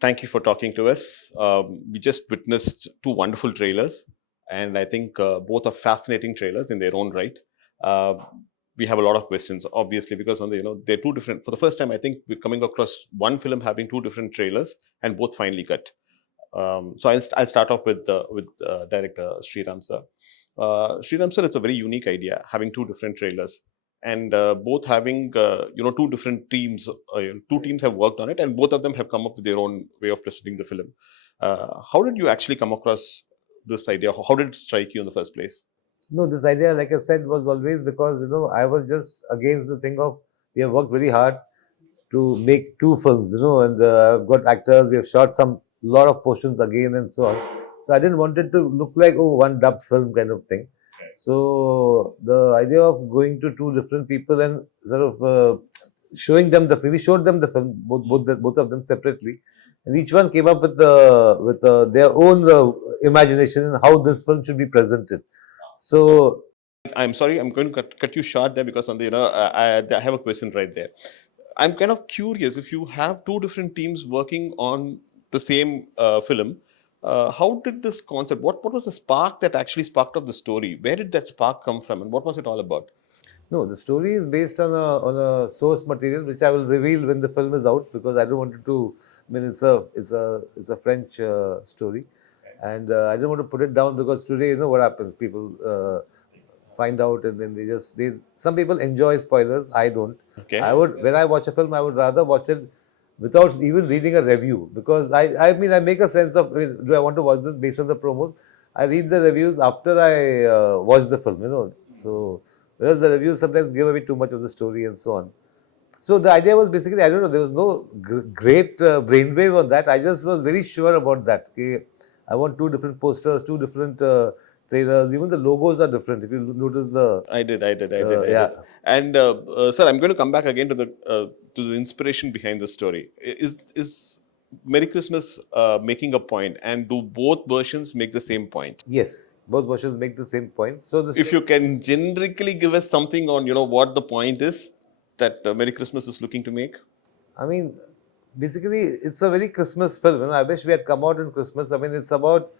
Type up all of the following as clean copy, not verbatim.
Thank you for talking to us. We just witnessed two wonderful trailers, and I think both are fascinating trailers in their own right. Uh, we have a lot of questions, obviously, because they're two different. For the first time, I think we're coming across one film having two different trailers and both finely cut. I'll start off with director Sriram sir. Sriram sir, it's a very unique idea having two different trailers and both having two different teams. Two teams have worked on it, and both of them have come up with their own way of presenting the film. How did you actually come across this idea? How did it strike you in the first place? No, this idea, like I said, was always because I was just against the thing of we have worked very hard to make two films, and I've got actors, we have shot some lot of portions again and so on. So I didn't want it to look like one dubbed film kind of thing. So the idea of going to two different people and sort of showing them the film, we showed them the film, both of them separately, and each one came up with their own imagination and how this film should be presented. So I'm sorry, I'm going to cut you short there because I have a question right there. I'm kind of curious if you have two different teams working on the same film. How did this concept? What was the spark that actually sparked off the story? Where did that spark come from, and what was it all about? no, the story is based on a source material which I will reveal when the film is out because I don't want it to. I mean, it's a French story, and I don't want to put it down because today what happens. People find out and then they some people enjoy spoilers. I don't. Okay. I would when I watch a film, I would rather watch it without even reading a review because I mean I make a sense of do I want to watch this based on the promos. I read the reviews after I watch the film. So. Whereas the reviews sometimes give away too much of the story and so on. So the idea was basically, I don't know, there was no great brainwave on that. I just was very sure about that. Okay? I want two different posters, two different trailers. Even the logos are different. If you notice the... I did. I did. And sir, I'm going to come back again to the inspiration behind the story. Is Merry Christmas making a point, and do both versions make the same point? Yes. Both versions make the same point. So if you can generically give us something on what the point is that Merry Christmas is looking to make. I mean, basically, it's a very Christmas film. I wish we had come out in Christmas. I mean, it's about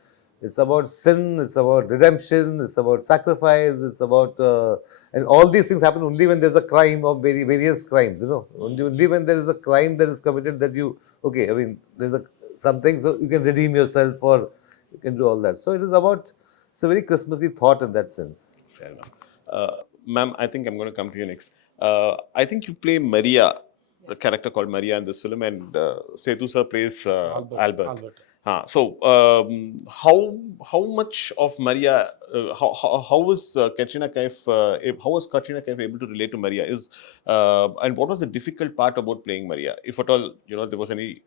sin, it's about redemption, it's about sacrifice, it's about and all these things happen only when there's a crime of various crimes. Only when there is a crime that is committed that I mean, there's something so you can redeem yourself or you can do all that. So it's a very Christmassy thought in that sense. Fair enough. Ma'am, I think I'm going to come to you next. I think you play Maria, a character called Maria in this film, and Sethu sir plays Albert. How much of Maria? How was Katrina Kaif? How was Katrina Kaif able to relate to Maria? And what was the difficult part about playing Maria, if at all there was any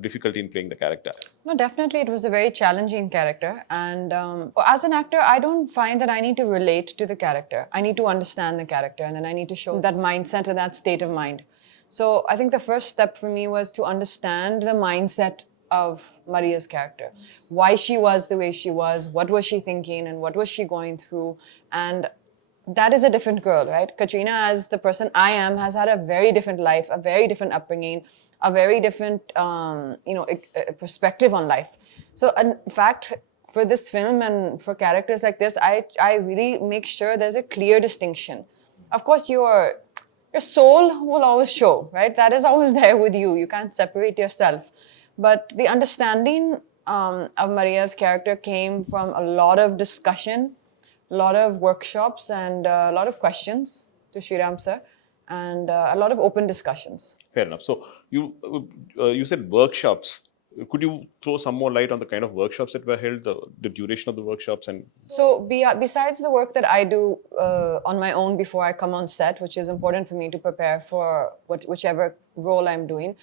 difficulty in playing the character? No, definitely it was a very challenging character, and as an actor I don't find that I need to relate to the character. I need to understand the character, and then I need to show that mindset and that state of mind. So I think the first step for me was to understand the mindset of Maria's character, why she was the way she was, what was she thinking and what was she going through. And that is a different girl, right? Katrina, as the person I am, has had a very different life, a very different upbringing, a very different, perspective on life. So, in fact, for this film and for characters like this, I really make sure there's a clear distinction. Of course, your soul will always show, right? That is always there with you. You can't separate yourself. But the understanding of Maria's character came from a lot of discussion, a lot of workshops, and a lot of questions to Sriram sir, and a lot of open discussions. Fair enough. So you said workshops. Could you throw some more light on the kind of workshops that were held, the duration of the workshops? And so besides the work that I do on my own before I come on set, which is important for me to prepare for whichever role I'm doing,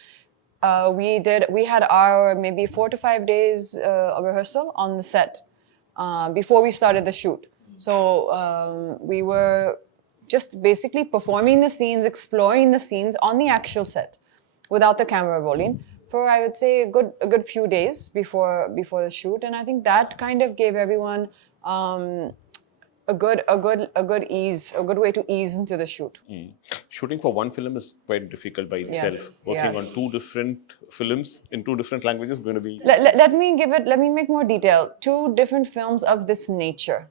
we had our maybe 4 to 5 days of rehearsal on the set before we started the shoot. So we were just basically performing the scenes, exploring the scenes on the actual set without the camera rolling for, I would say, a good few days before the shoot. And I think that kind of gave everyone a good way to ease into the shoot. Shooting for one film is quite difficult by itself. Yes, Working yes. on two different films in two different languages is going to be. Let me make more detail. Two different films of this nature.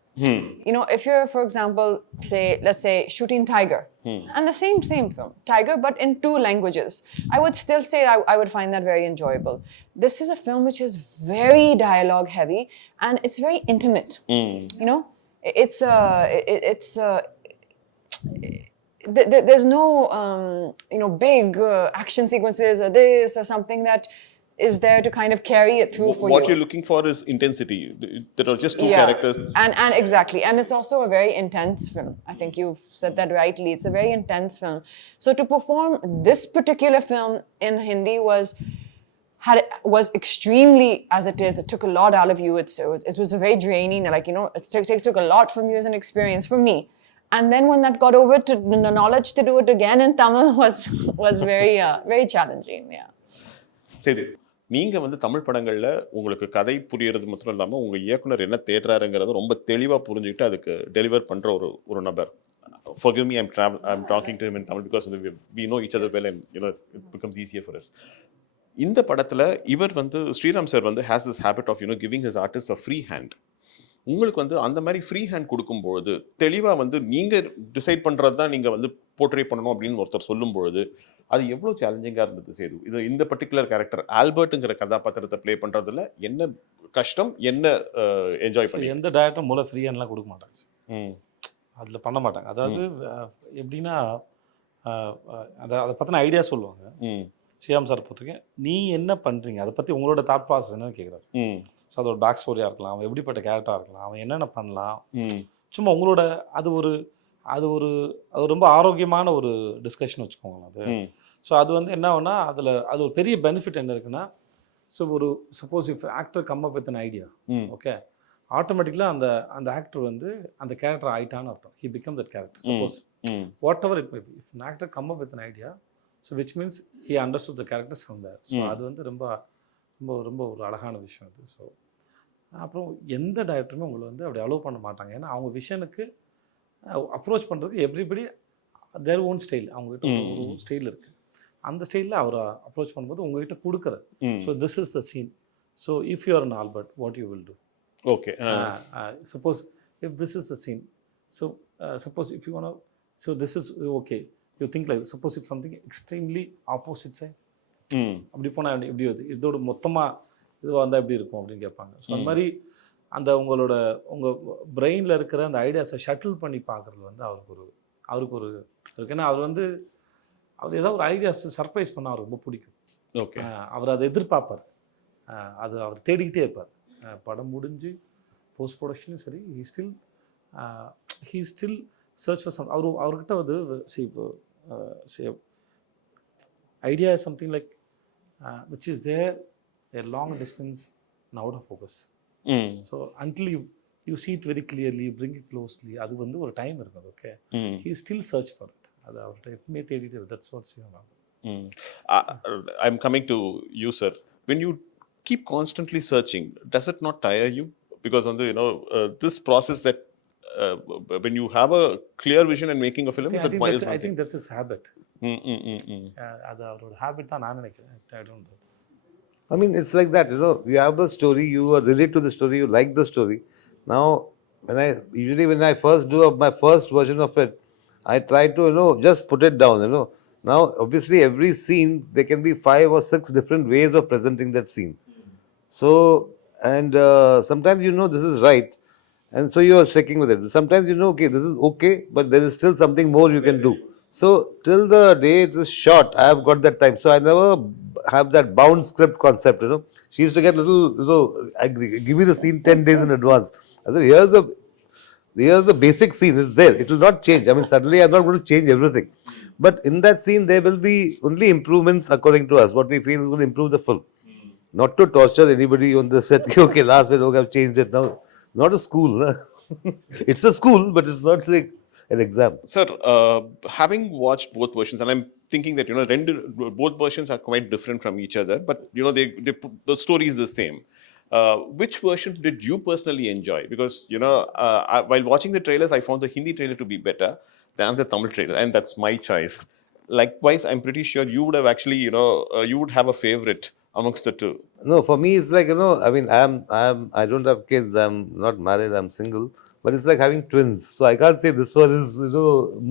You know, if you're, for example, let's say shooting Tiger, and the same film, Tiger, but in two languages, I would still say I would find that very enjoyable. This is a film which is very dialogue heavy, and it's very intimate. You know, there's no big action sequences or this or something that is there to kind of carry it through for What you. you're looking for is intensity. There are just two characters. And exactly, and it's also a very intense film. I think you've said that rightly. It's a very intense film. So to perform this particular film in Hindi was extremely, as it is, it took a lot out of you. It was a very draining, like, you know, it took a lot from you as an experience, from me. And then when that got over to the knowledge to do it again in Tamil was very challenging. Yeah. சரி, நீங்க வந்து தமிழ் படங்கள்ல உங்களுக்கு கதை புரியறது மட்டும் இல்லாம உங்க இயக்குனர் என்ன தேடுறாருங்கிறத ரொம்ப தெளிவா புரிஞ்சுக்கிட்டு அதுக்கு டெலிவர் பண்ற ஒரு நபர். Forgive me, I'm talking to him in Tamil because we know each other well and you know it becomes easier for us. இந்த படத்துல இவர் வந்து ஸ்ரீராம் சார் வந்து has this habit of giving his artists a free hand. உங்களுக்கு வந்து அந்த மாதிரி free hand கொடுக்கும்பொழுது தெளிவா வந்து நீங்க டிசைட் பண்றது தான் நீங்க வந்து போர்ட்ரே பண்ணணும் அப்படின்னு ஒருத்தர் சொல்லும்பொழுது அது எவ்வளவு சேலஞ்சிங்கா இருந்தது சேது? இது இந்த பர்டிகுலர் கேரக்டர் ஆல்பர்ட்ங்கிற கதாபாத்திரத்தை ப்ளே பண்றதுல என்ன கஷ்டம், என்ன என்ஜாய் பண்ணி? எந்த டைரக்டரும் மூல ஃப்ரீ ஹேண்ட்லாம் கொடுக்க மாட்டாங்க, அதில் பண்ண மாட்டாங்க. அதாவது எப்படின்னா அதை பற்றின ஐடியா சொல்லுவாங்க. ஸ்ரீராம் சார் பொறுத்தவரைக்கும் நீ என்ன பண்ணுறீங்க, அதை பற்றி உங்களோட தாட் ப்ராசஸ் என்னன்னு கேட்குறாரு. ஸோ அது ஒரு பேக் ஸ்டோரியாக இருக்கலாம், அவன் எப்படிப்பட்ட கேரக்டராக இருக்கலாம், அவன் என்னென்ன பண்ணலாம், சும்மா உங்களோட அது ரொம்ப ஆரோக்கியமான ஒரு டிஸ்கஷன் வச்சுக்கோங்களேன் அது. ஸோ அது வந்து என்ன ஆகுனா அது ஒரு பெரிய பெனிஃபிட் என்ன இருக்குன்னா, so suppose if actor come up with an idea, okay, ஆட்டோமேட்டிக்கலாக அந்த ஆக்டர் வந்து அந்த கேரக்டர் ஆயிட்டான்னு அர்த்தம். He become that character. Suppose whatever it may be, if an actor come up with an idea, so which means he understood the characters from there. So அது வந்து ரொம்ப ரொம்ப ரொம்ப ஒரு அழகான விஷயம் அது. ஸோ அப்புறம் எந்த டைரக்டருமே உங்களை வந்து அப்படி அலோவ் பண்ண மாட்டாங்க. ஏன்னா அவங்க விஷனுக்கு அப்ரோச் பண்ணுறதுக்கு எவ்ரிபடி தேர் ஓன் ஸ்டைல், அவங்ககிட்ட ஒரு ஸ்டைல் இருக்குது. அந்த ஸ்டைலில் அவரை அப்ரோச் பண்ணும்போது உங்ககிட்ட கொடுக்குறது. So this is the scene, so if you are an Albert what you will do. Okay, suppose if this is the scene, so suppose if you want, so this is okay, you think like suppose if something extremely opposite side, அப்படி போனால் எப்படி வருது, இதோட மொத்தமாக இதுவாக இருந்தால் எப்படி இருக்கும் அப்படின்னு கேட்பாங்க. ஸோ அந்த மாதிரி உங்கள் பிரெயினில் இருக்கிற அந்த ஐடியாஸை ஷட்டில் பண்ணி பார்க்குறது வந்து அவருக்கு ஒரு ஏன்னா அவர் ஏதாவது ஒரு ஐடியாஸ் சர்ப்ரைஸ் பண்ணால் அவருக்கு ரொம்ப பிடிக்கும். ஓகே, அவர் அதை எதிர்பார்ப்பார், அவர் தேடிக்கிட்டே இருப்பார். படம் முடிஞ்சு போஸ்ட் ப்ரொடக்ஷனும் சரி, he still search for some. அவர்கிட்ட வந்து idea is something like which is there a long distance and out of focus. So until you see it very clearly, you bring it closely, adu vandu or time irukku. Okay, he still search for it. Adu avarta eppume thedite, that's what's you. I'm coming to you, sir. When you keep constantly searching, does it not tire you? Because on the this process that when you have a clear vision and making a film, I think that's his habit. அது அவரோட habit தான் நான் நினைக்கிறேன். I don't know. I mean, it's like that, you have a story, you relate to the story, you like the story. Now, when I first do my first version of it, I try to, just put it down, Now, obviously, every scene, there can be 5 or 6 different ways of presenting that scene. So, and sometimes this is right, and so you are sticking with it. Sometimes okay, this is okay, but there is still something more you can do. So till the day it is shot, I have got that time. So I never have that bound script concept. She used to get little. Give me the scene 10 days in advance. I said, here's the basic scene. It's there. It will not change. I mean, suddenly I'm not going to change everything. But in that scene, there will be only improvements according to us. What we feel is going to improve the film. Not to torture anybody on the set. Okay, last minute, okay, I've changed it now. Not a school. It's a school, but it's not like an exam. Sir, having watched both versions, and I'm thinking that both versions are quite different from each other, but the story is the same. Which version did you personally enjoy? Because while watching the trailers, I found the Hindi trailer to be better than the Tamil trailer, and that's my choice. Likewise, I'm pretty sure you would have actually, you would have a favorite amongst the two. No, for me, it's like, I mean, I don't have kids. I'm not married. I'm single. But it's like having twins. So I can't say this one is,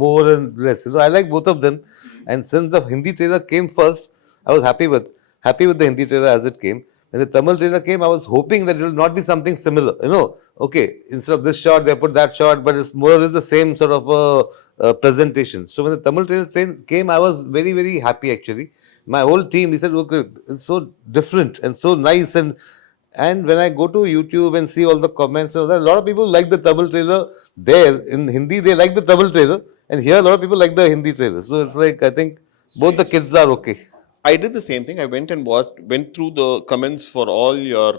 more and less. I like both of them. And since the Hindi trailer came first, I was happy with the Hindi trailer as it came. When the Tamil trailer came, I was hoping that it will not be something similar. Okay, instead of this shot, they put that shot, but it's more or less the same sort of presentation. So when the Tamil trailer came, I was very, very happy actually. My whole team, he said, okay, it's so different and so nice. And when I go to YouTube and see all the comments, a lot of people like the Tamil trailer there. In Hindi, they like the Tamil trailer. And here, a lot of people like the Hindi trailer. So it's like, I think both the kids are okay. I did the same thing. I went and went through the comments for all your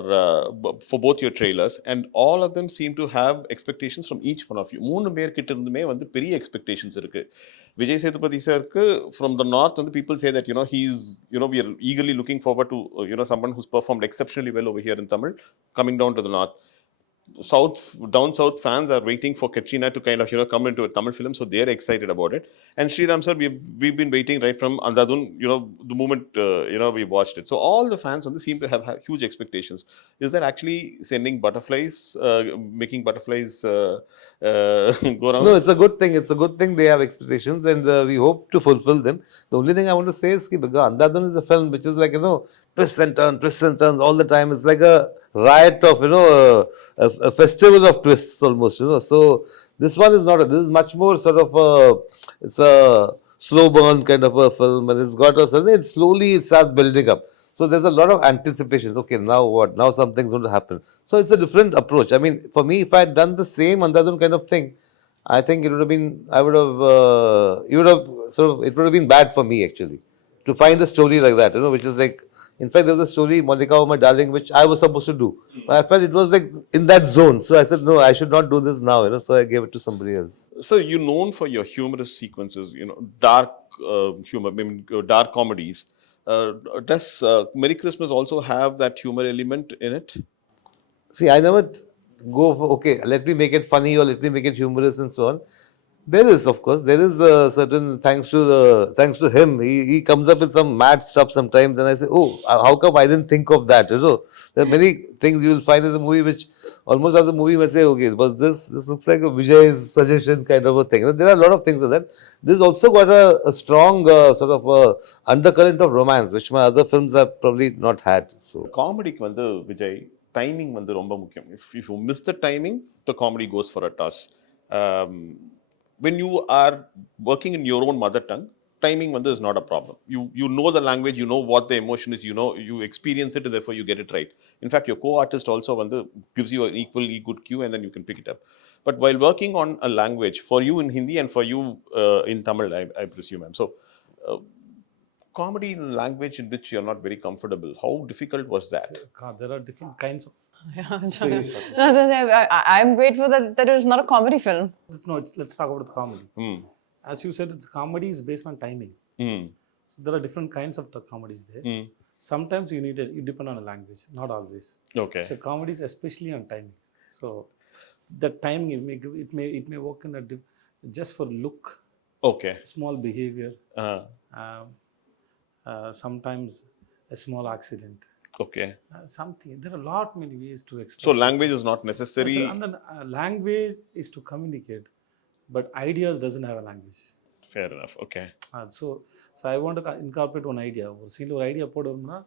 for both your trailers, and all of them seem to have expectations from each one of you. மூணு பேர் கிட்ட இருந்துமே வந்து பெரிய expectations இருக்கு. Vijay Sethupathi sirku from the north, and the people say that he's we are eagerly looking forward to someone who's performed exceptionally well over here in Tamil coming down to the north. Down south fans are waiting for Katrina to kind of come into a Tamil film, so they're excited about it. And Sriram sir, we've been waiting right from Andhadhun, the moment we watched it. So all the fans seem to have huge expectations. Is that actually sending butterflies, making butterflies go around? No, it's a good thing. It's a good thing they have expectations, and we hope to fulfill them. The only thing I want to say is because Andhadhun is a film which is like twists and turns all the time. It's like a riot of a festival of twists almost. So this one is not. This is much more sort of it's a slow burn kind of a film, and it's got a certain. It slowly starts building up. So there's a lot of anticipation. Okay, now what? Now something's going to happen. So it's a different approach. I mean, for me, if I had done the same Andhadhun kind of thing, I think it would have been. I would have. It would have sort of. It would have been bad for me actually to find a story like that. Which is like. In fact, there was a story, Monica, oh my darling, which I was supposed to do. But I felt it was like in that zone. So I said, no, I should not do this now. So I gave it to somebody else. So you're known for your humorous sequences, dark humor, I mean, dark comedies. Does Merry Christmas also have that humor element in it? See, I never go for, okay, let me make it funny or let me make it humorous and so on. There is, of course, there is a certain, thanks to him, he comes up with some mad stuff sometimes, and I say, oh, how come I didn't think of that? There are many things you will find in the movie which almost as the movie may say, okay, was this looks like a Vijay's suggestion kind of a thing. There are a lot of things like that. This also got a strong sort of undercurrent of romance, which my other films have probably not had. So comedy வந்து Vijay, timing வந்து ரொம்ப முக்கியம். If you miss the timing, the comedy goes for a toss. When you are working in your own mother tongue, timing is not a problem. You know the language, you know what the emotion is, you experience it, and therefore you get it right. In fact, your co-artist also gives you an equally good cue, and then you can pick it up. But while working on a language, for you in Hindi and for you in Tamil, I presume. So, comedy in a language in which you're not very comfortable, how difficult was that? There are different kinds of. I'm grateful that it is not a comedy film. Let's talk about the comedy. As you said, the comedy is based on timing. So there are different kinds of comedies there. Sometimes you depend on a language, not always. Okay. So comedies especially on timing. So the timing it may work in just for look. Okay. Small behavior. Sometimes a small accident. Okay. Something. There are many ways to express. So language is not necessary. And then language is to communicate, but ideas doesn't have a language. Fair enough. Okay. So I want to incorporate one idea. Or single idea podumna,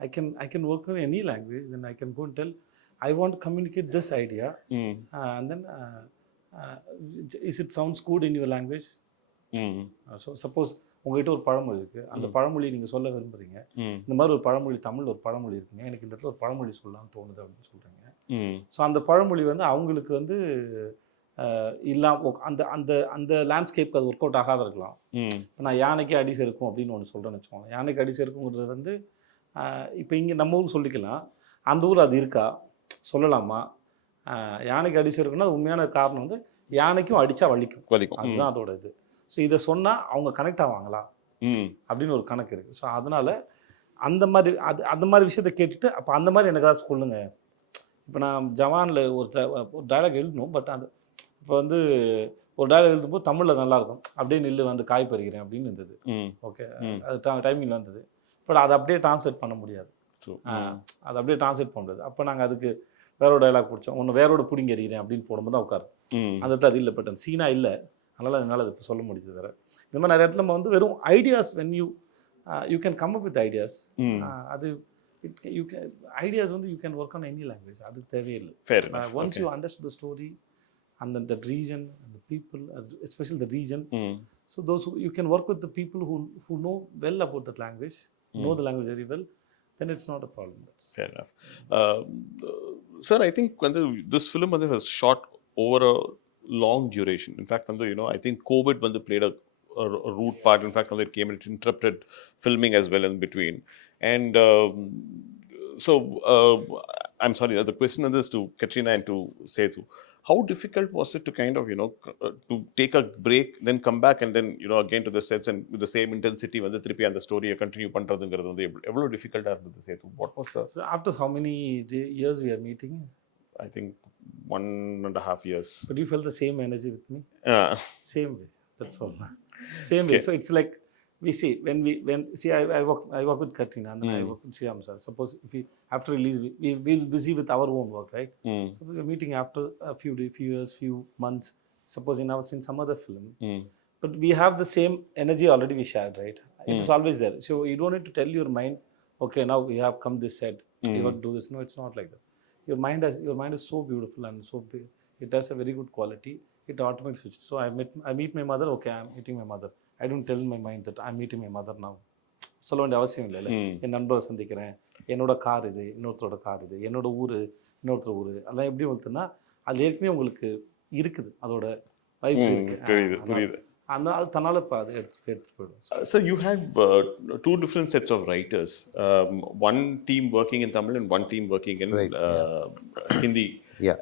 I can work with any language. Then I can go and tell, I want to communicate this idea, and then is it sounds good in your language? So suppose உங்ககிட்ட ஒரு பழமொழி இருக்குது, அந்த பழமொழி நீங்கள் சொல்ல விரும்புகிறீங்க, இந்த மாதிரி ஒரு பழமொழி, தமிழ் ஒரு பழமொழி இருக்குங்க, எனக்கு இந்த இடத்துல ஒரு பழமொழி சொல்லலாம்னு தோணுது அப்படின்னு சொல்கிறீங்க. ஸோ அந்த பழமொழி அவங்களுக்கு அந்த அந்த அந்த லேண்ட்ஸ்கேப்க்கு அது ஒர்க் அவுட் ஆகாத இருக்கலாம். நான் யானைக்கு அடி செருக்கும் அப்படின்னு ஒன்று சொல்கிறேன்னு வச்சுக்கோங்க. யானைக்கு அடி செருக்குங்கிறது இப்போ இங்கே நம்ம ஊர் சொல்லிக்கலாம், அந்த ஊர் அது இருக்கா சொல்லலாமா? யானைக்கு அடி செருக்குன்னா அது உண்மையான காரணம் யானைக்கும் அடித்தா வலிக்கும், அதுதான் அதோட இது. ஸோ இதை சொன்னால் அவங்க கனெக்ட் ஆவாங்களா அப்படின்னு ஒரு கணக்கு இருக்குது. ஸோ அதனால் அந்த மாதிரி விஷயத்தை கேட்டுட்டு அப்போ அந்த மாதிரி எனக்கு சொல்லுங்கள் இப்போ நான் ஜவானில் ஒரு டயலாக் எழுதணும், பட் அது இப்போ வந்து ஒரு டயலாக் எழுதும்போது தமிழில் நல்லாயிருக்கும், அப்படியே நில்லு வந்து காய் பறிக்கிறேன் அப்படின்னு இருந்தது. ஓகே, அது டைமிங் வந்தது. பட் அதை அப்படியே ட்ரான்ஸ்லேட் பண்ண முடியாது. அதை அப்படியே ட்ரான்ஸ்லேட் பண்ண முடியாது. அப்போ நாங்கள் அதுக்கு வேறோட டயலாக் பிடிச்சோம். ஒன்று வேறோட பிடிங்க எறிகிறேன் அப்படின்னு போடும்போது தான் உட்காரு. அந்த இடத்துல அது இல்லை, பட் அந்த சீனாக இல்லை, அதனால் என்னால் அது இப்போ சொல்ல முடியுது. வேறு இந்த மாதிரி நிறைய இடத்துல நம்ம வந்து வெறும் ideas, when you can come up with ideas. அது யூ கேன் ஐடியாஸ் வந்து you can work on any language, அதுக்கு தேவையில்லை. Once you understand the story and the region and the people, especially the region, so those who you can work with the people who know well about that language, know the language very well, then it's not a problem. Fair enough. Sir, I think when this film was shot over a long duration. In fact, I think COVID played a root part. In fact, it came and it interrupted filming as well in between. And so I'm sorry, the question is to Katrina and to Sethu. How difficult was it to kind of, to take a break, then come back and then, again to the sets and with the same intensity, when the trippy and the story continue பண்றதுங்கிறது எவ்வளவு difficult இருந்தது Sethu? What was the... So after how many years we are meeting? I think 1.5 years. But you felt the same energy with me? Same way, that's all. Same way. Okay. So it's like, we see, I work with Katrina and then I work with Shyam sir. Suppose if we, after release, we'll busy with our own work, right? So we are meeting after a few years, few months, suppose in some other film. But we have the same energy already we shared, right? It is always there. So you don't need to tell your mind, okay, now we have come this set, you got to do this. No, it's not like that. Your mind is so beautiful and so big. It has a very good quality. It automatically switches. So I meet my mother, okay, I'm meeting my mother. I don't tell my mind that I'm meeting my mother now. சொல்ல வேண்டிய அவசியம் இல்லை. என் நண்பரை சந்திக்கிறேன், என்னோட car இது, இன்னொருத்தரோட car இது, என்னோட ஊர், இன்னொருத்தர் ஊர், அதெல்லாம் எப்படி வந்துன்னா அது ஏற்கனவே உங்களுக்கு இருக்குது, அதோட வைப்ஸ் இருக்கு. அந்த அது தன்னால் இப்போ அது எடுத்துகிட்டு போயிடும். So you had two different sets of writers, one team working in Tamil and one team working in Hindi. Yeah.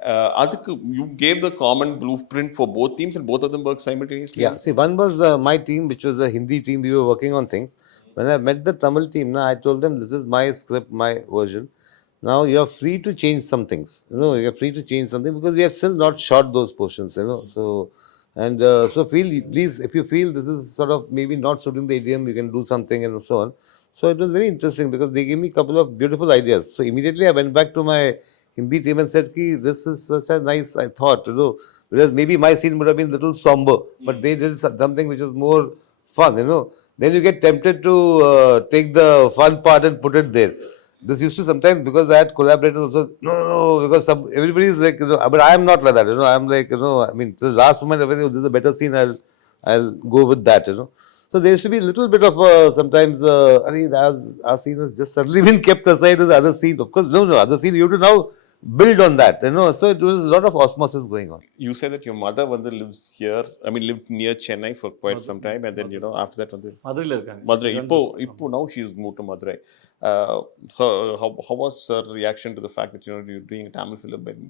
You gave the common blueprint for both teams and both of them worked simultaneously? Yeah, see, one was my team, which was the Hindi team. We were working on things. When I met the Tamil team, I told them, this is my script, my version. Now you are free to change some things. You are free to change something because we have still not shot those portions, So, and so please, if you feel this is sort of maybe not suiting the idiom, you can do something and so on. So it was very interesting because they gave me a couple of beautiful ideas. So immediately I went back to my Hindi team and said, this is such a nice, I thought, whereas maybe my scene would have been a little somber, but they did something which is more fun, Then you get tempted to take the fun part and put it there. This used to sometimes, because I had collaborators also, no, because everybody is like, but I am not like that, I'm like, I mean, to the last moment, this is a better scene, I'll go with that, So there used to be a little bit of sometimes, our scene has just suddenly been kept aside to the other scene. Of course, no, other scene, you have to now build on that, So it was a lot of osmosis going on. You said that your mother lives here, lived near Chennai for quite some time, and then, after that, மதுரையில் இருக்காங்க. Madurai. Now she's moved to Madurai. How was her reaction to the fact that, you're doing a Tamil film and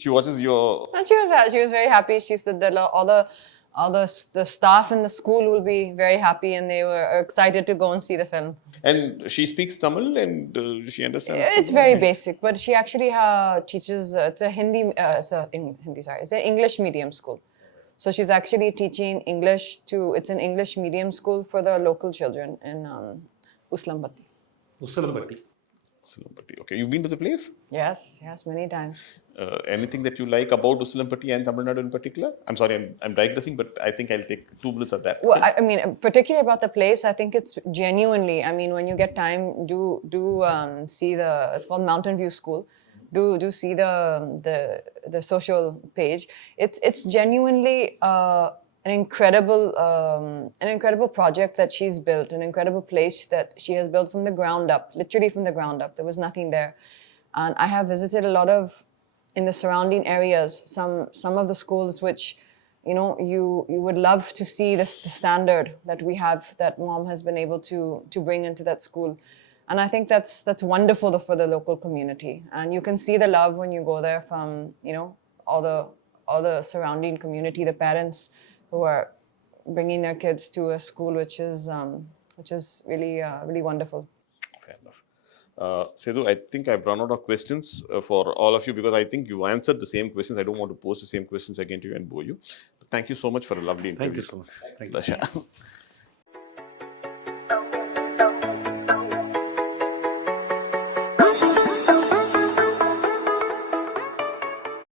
she watches your... And she was very happy. She said that all the staff in the school will be very happy and they were excited to go and see the film. And she speaks Tamil and she understands. It's very basic, but she actually teaches. It's a it's an English medium school. So she's actually teaching English it's an English medium school for the local children in Uslampatti. Usilampatti. Okay, you've been to the place? Yes, many times. Anything that you like about Usilampatti and Tamil Nadu in particular? I'm sorry, I'm digressing, but I think I'll take 2 minutes of that. Well, I mean, particularly about the place, I think it's genuinely, I mean, when you get time, do see it's called Mountain View School. Do see the social page. It's genuinely an incredible project that she's built, an incredible place that she has built from the ground up, literally from the ground up. There was nothing there. And I have visited a lot of, in the surrounding areas, some of the schools which, you would love to see the standard that we have, that mom has been able to bring into that school. And I think that's wonderful for the local community. And you can see the love when you go there from, all the surrounding community, the parents who are bringing their kids to a school which is really really wonderful. Fair enough. Sethu, I think I've run out of questions for all of you because I think you answered the same questions. I don't want to pose the same questions again to you and bore you. But thank you so much for a lovely interview. Thank you so much thank you Dasha.